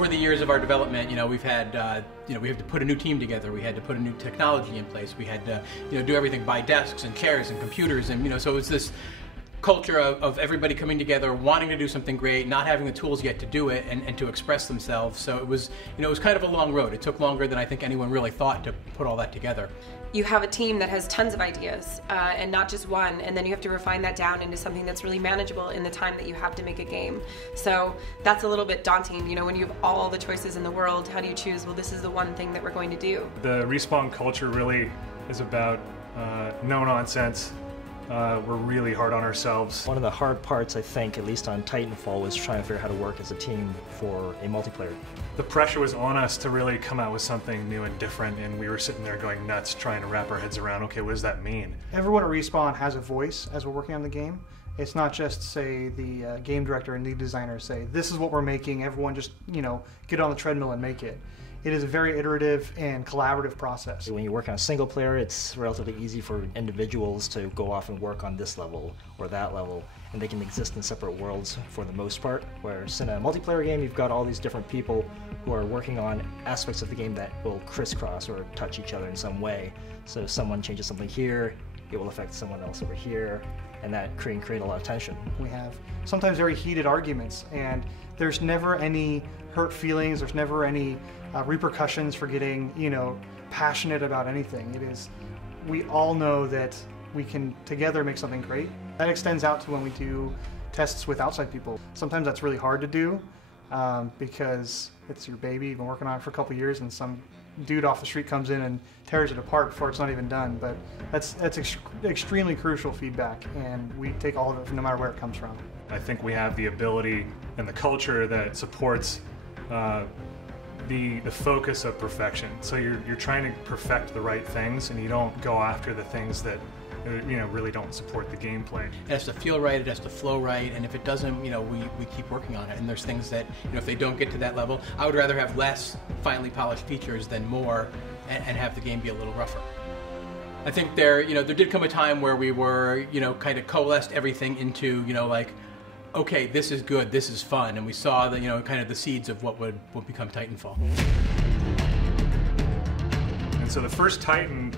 over the years of our development, we've had, we have to put a new team together. We had to put a new technology in place. We had to, do everything, buy desks and chairs and computers, and so it's this culture of everybody coming together, wanting to do something great, not having the tools yet to do it and to express themselves. So it was, it was kind of a long road. It took longer than I think anyone really thought to put all that together. You have a team that has tons of ideas and not just one, and then you have to refine that down into something that's really manageable in the time that you have to make a game. So that's a little bit daunting, when you have all the choices in the world. How do you choose, well, this is the one thing that we're going to do? The Respawn culture really is about no nonsense. We're really hard on ourselves. One of the hard parts, I think, at least on Titanfall, was trying to figure out how to work as a team for a multiplayer. The pressure was on us to really come out with something new and different, and we were sitting there going nuts trying to wrap our heads around, okay, what does that mean? Everyone at Respawn has a voice as we're working on the game. It's not just, say, the game director and lead designer say, this is what we're making, everyone just, get on the treadmill and make it. It is a very iterative and collaborative process. When you work on a single player, it's relatively easy for individuals to go off and work on this level or that level, and they can exist in separate worlds for the most part. Whereas in a multiplayer game, you've got all these different people who are working on aspects of the game that will crisscross or touch each other in some way. So if someone changes something here, it will affect someone else over here, and that can create a lot of tension. We have sometimes very heated arguments, and there's never any hurt feelings, there's never any repercussions for getting, passionate about anything. It is, we all know that we can together make something great. That extends out to when we do tests with outside people. Sometimes that's really hard to do because it's your baby, you've been working on it for a couple years, and some dude off the street comes in and tears it apart before it's not even done. But that's extremely crucial feedback, and we take all of it no matter where it comes from. I think we have the ability and the culture that supports the focus of perfection. So you're trying to perfect the right things, and you don't go after the things that really don't support the gameplay. It has to feel right, it has to flow right, and if it doesn't, we keep working on it. And there's things that, if they don't get to that level, I would rather have less finely polished features than more and have the game be a little rougher. I think there did come a time where we were, kind of coalesced everything into, okay, this is good, this is fun, and we saw the, kind of the seeds of what would become Titanfall. And so the first Titan,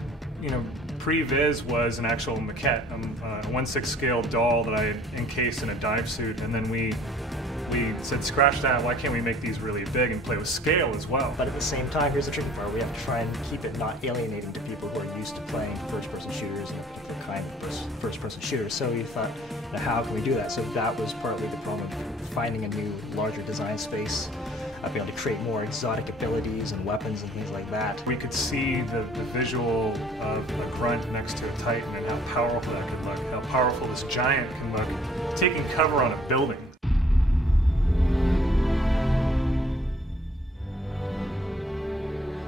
pre-viz was an actual maquette, a 1/6 scale doll that I had encased in a dive suit, and then we said, scratch that, why can't we make these really big and play with scale as well? But at the same time, here's the tricky part, we have to try and keep it not alienating to people who are used to playing first-person shooters and a particular kind of first-person shooters. So we thought, how can we do that? So that was partly the problem, finding a new, larger design space, being able to create more exotic abilities and weapons and things like that. We could see the visual of a grunt next to a Titan and how powerful that could look, how powerful this giant can look, taking cover on a building.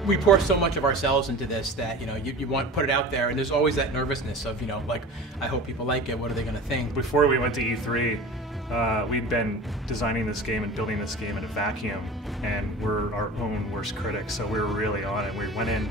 We pour so much of ourselves into this that, you want to put it out there, and there's always that nervousness of, I hope people like it, what are they going to think? Before we went to E3, we'd been designing this game and building this game in a vacuum, and we're our own worst critics, so we were really on it. We went in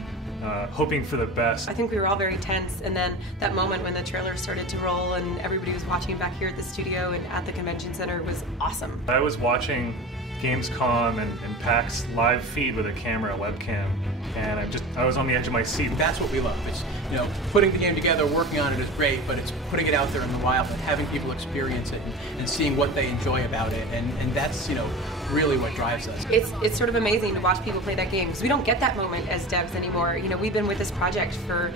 hoping for the best. I think we were all very tense, and then that moment when the trailer started to roll and everybody was watching back here at the studio and at the convention center was awesome. I was watching Gamescom and PAX live feed with a camera, a webcam, and I was on the edge of my seat. That's what we love. It's, putting the game together, working on it is great, but it's putting it out there in the wild and having people experience it and seeing what they enjoy about it, and that's, really what drives us. It's sort of amazing to watch people play that game, because we don't get that moment as devs anymore. We've been with this project for,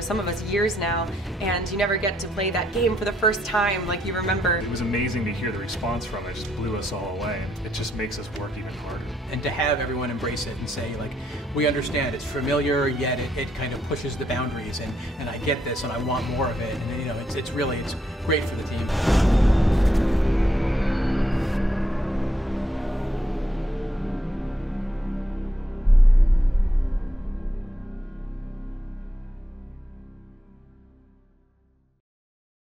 some of us years now, and you never get to play that game for the first time like you remember. It was amazing to hear the response from it. It just blew us all away, and it just makes us work even harder. And to have everyone embrace it and say, we understand, it's familiar, yet it kind of pushes the boundaries, and I get this, and I want more of it, and it's great for the team.